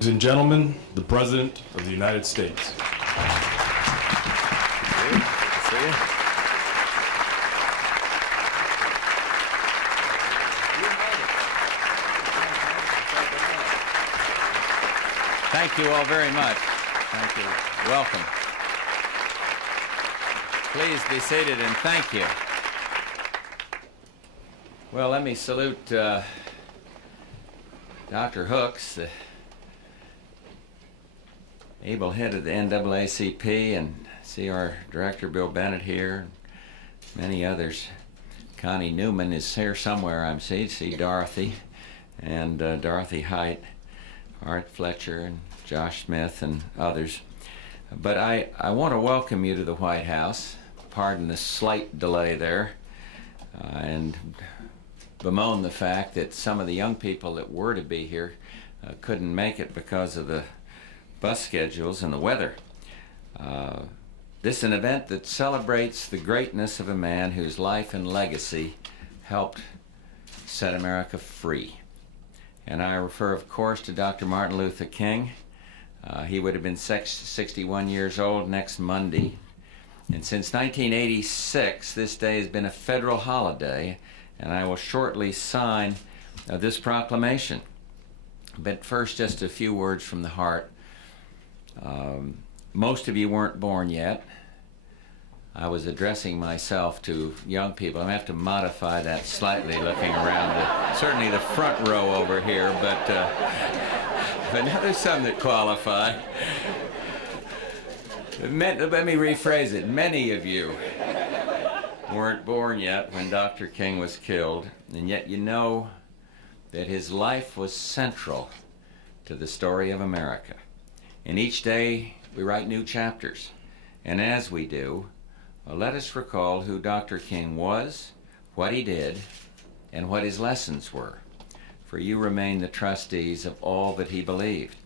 Ladies and gentlemen, the President of the United States. See you. Thank you all very much. Thank you. Welcome. Please be seated and thank you. Well, let me salute Dr. Hooks, the able head of the NAACP, and see our director Bill Bennett here, and many others. Connie Newman is here somewhere, I'm seeing. See Dorothy, and Dorothy Height, Art Fletcher, and Josh Smith, and others. But I want to welcome you to the White House. Pardon the slight delay there, and bemoan the fact that some of the young people that were to be here couldn't make it because of the bus schedules and the weather. This is an event that celebrates the greatness of a man whose life and legacy helped set America free. And I refer, of course, to Dr. Martin Luther King. He would have been 61 years old next Monday. And since 1986, this day has been a federal holiday, and I will shortly sign this proclamation. But first, just a few words from the heart. Most of you weren't born yet. I was addressing myself to young people. I'm going to have to modify that slightly looking around certainly the front row over here, but now there's some that qualify. Let me rephrase it. Many of you weren't born yet when Dr. King was killed, and yet you know that his life was central to the story of America. And each day we write new chapters. And as we do, let us recall who Dr. King was, what he did, and what his lessons were. For you remain the trustees of all that he believed.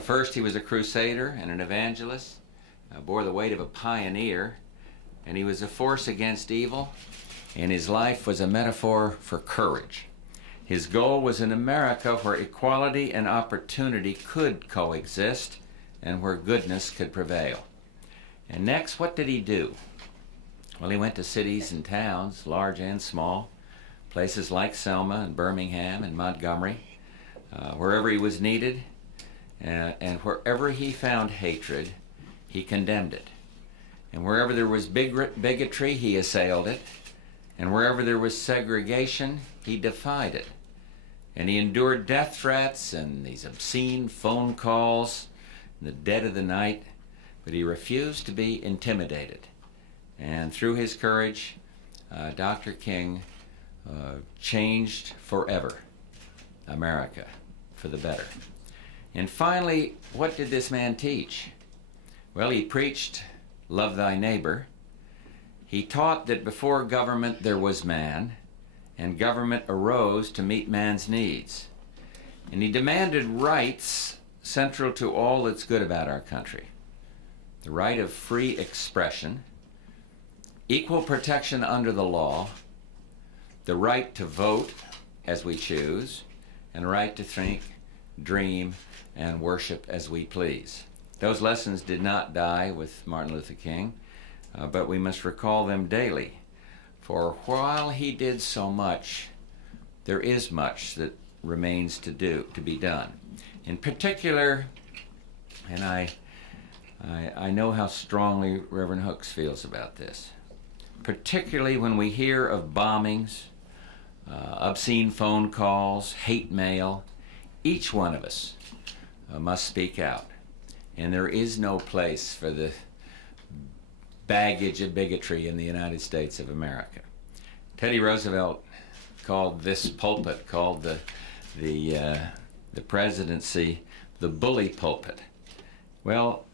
First, he was a crusader and an evangelist, bore the weight of a pioneer, and he was a force against evil, and his life was a metaphor for courage. His goal was an America where equality and opportunity could coexist and where goodness could prevail. And next, what did he do? Well, he went to cities and towns, large and small, places like Selma and Birmingham and Montgomery, wherever he was needed, and wherever he found hatred, he condemned it. And wherever there was bigotry, he assailed it. And wherever there was segregation, he defied it. And he endured death threats and these obscene phone calls in the dead of the night, but he refused to be intimidated. And through his courage, Dr. King changed forever America for the better. And finally, what did this man teach? Well, he preached, love thy neighbor. He taught that before government there was man, and government arose to meet man's needs. And he demanded rights central to all that's good about our country. The right of free expression, equal protection under the law, the right to vote as we choose, and the right to think, dream, and worship as we please. Those lessons did not die with Martin Luther King, but we must recall them daily. For while he did so much, there is much that remains to be done. In particular, and I know how strongly Reverend Hooks feels about this, particularly when we hear of bombings, obscene phone calls, hate mail, each one of us must speak out. And there is no place for the baggage of bigotry in the United States of America. Teddy Roosevelt called this pulpit, called the presidency, the bully pulpit. Well,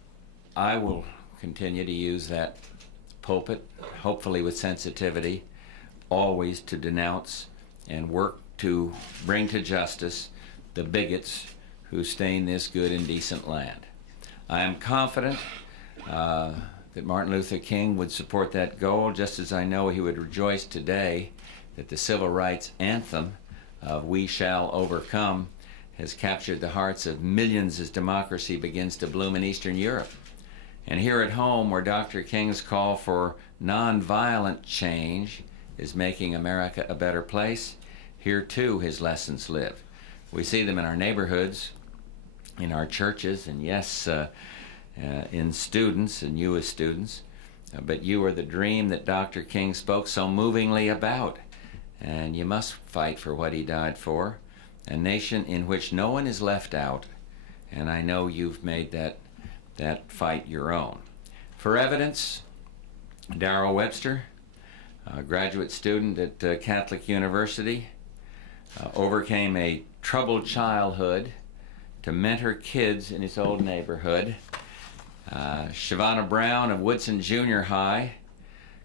I will continue to use that pulpit, hopefully with sensitivity, always to denounce and work to bring to justice the bigots who stain this good and decent land. I am confident that Martin Luther King would support that goal, just as I know he would rejoice today that the civil rights anthem of We Shall Overcome has captured the hearts of millions as democracy begins to bloom in Eastern Europe. And here at home, where Dr. King's call for nonviolent change is making America a better place, here too his lessons live. We see them in our neighborhoods, in our churches, and yes, in students, and you as students. But you are the dream that Dr. King spoke so movingly about, and you must fight for what he died for, a nation in which no one is left out, and I know you've made that fight your own. For evidence, Darrell Webster, a graduate student at Catholic University, overcame a troubled childhood to mentor kids in his old neighborhood. Shavonna Brown of Woodson Junior High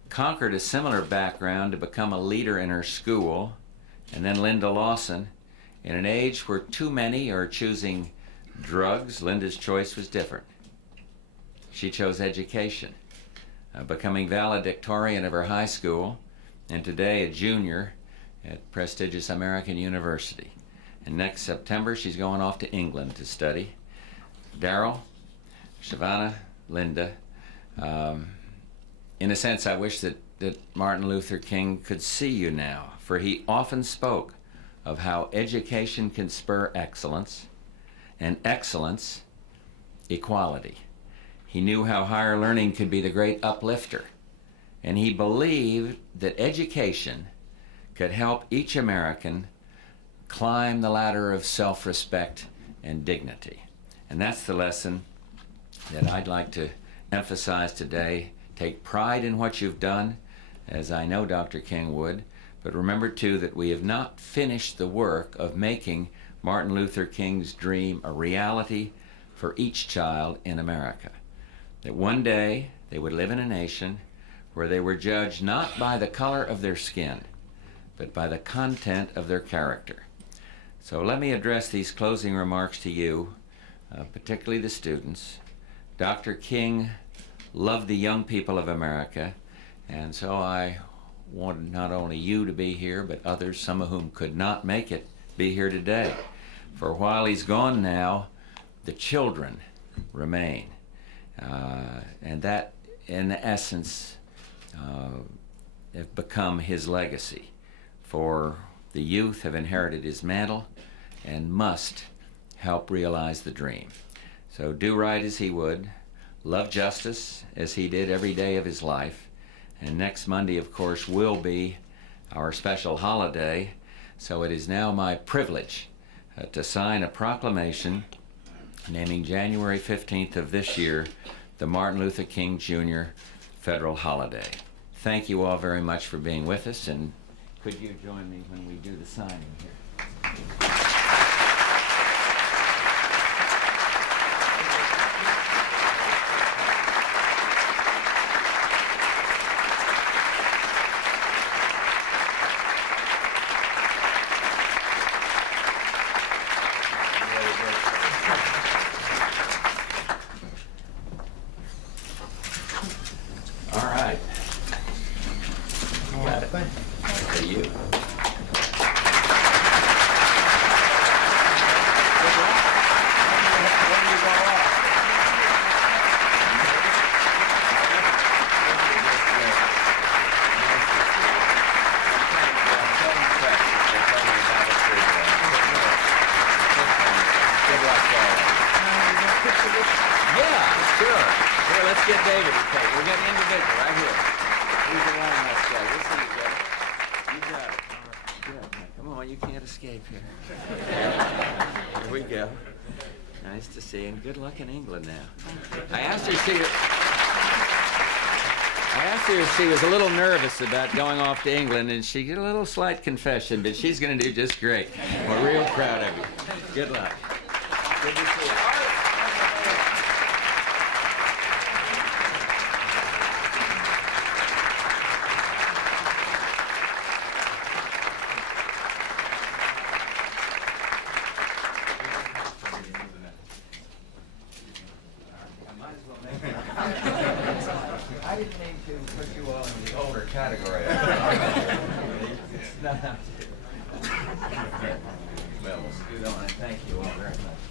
conquered a similar background to become a leader in her school. And then Linda Lawson, in an age where too many are choosing drugs, Linda's choice was different. She chose education, becoming valedictorian of her high school, and today a junior at prestigious American University. And next September, she's going off to England to study. Darrell, Shavonna, Linda, in a sense, I wish that Martin Luther King could see you now, for he often spoke of how education can spur excellence, and excellence, equality. He knew how higher learning could be the great uplifter, and he believed that education could help each American climb the ladder of self-respect and dignity. And that's the lesson that I'd like to emphasize today. Take pride in what you've done, as I know Dr. King would, but remember too that we have not finished the work of making Martin Luther King's dream a reality for each child in America. That one day they would live in a nation where they were judged not by the color of their skin, but by the content of their character. So let me address these closing remarks to you, particularly the students. Dr. King loved the young people of America, and so I wanted not only you to be here, but others, some of whom could not make it, be here today. For while he's gone now, the children remain. And that, in essence, have become his legacy. For the youth have inherited his mantle and must help realize the dream. So do right as he would, love justice as he did every day of his life, and next Monday, of course, will be our special holiday, so it is now my privilege to sign a proclamation naming January 15th of this year the Martin Luther King Jr. federal holiday. Thank you all very much for being with us, and could you join me when we do the signing here? All right. Got it. For you. Yeah, sure. Here, let's get David to take. We're getting individual right here. Who's around us, guy? We'll see you, brother. You got it. Good. Come on, you can't escape here. Here we go. Nice to see you, and good luck in England now. I asked her if she was a little nervous about going off to England, and she did a little slight confession, but she's going to do just great. We're real proud of you. Good luck. Good to see you. I didn't mean to put you all in the older category. It's not. Well. Scudo, and thank you all very much.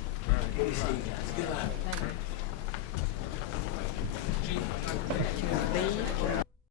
Good to see you guys. Good luck.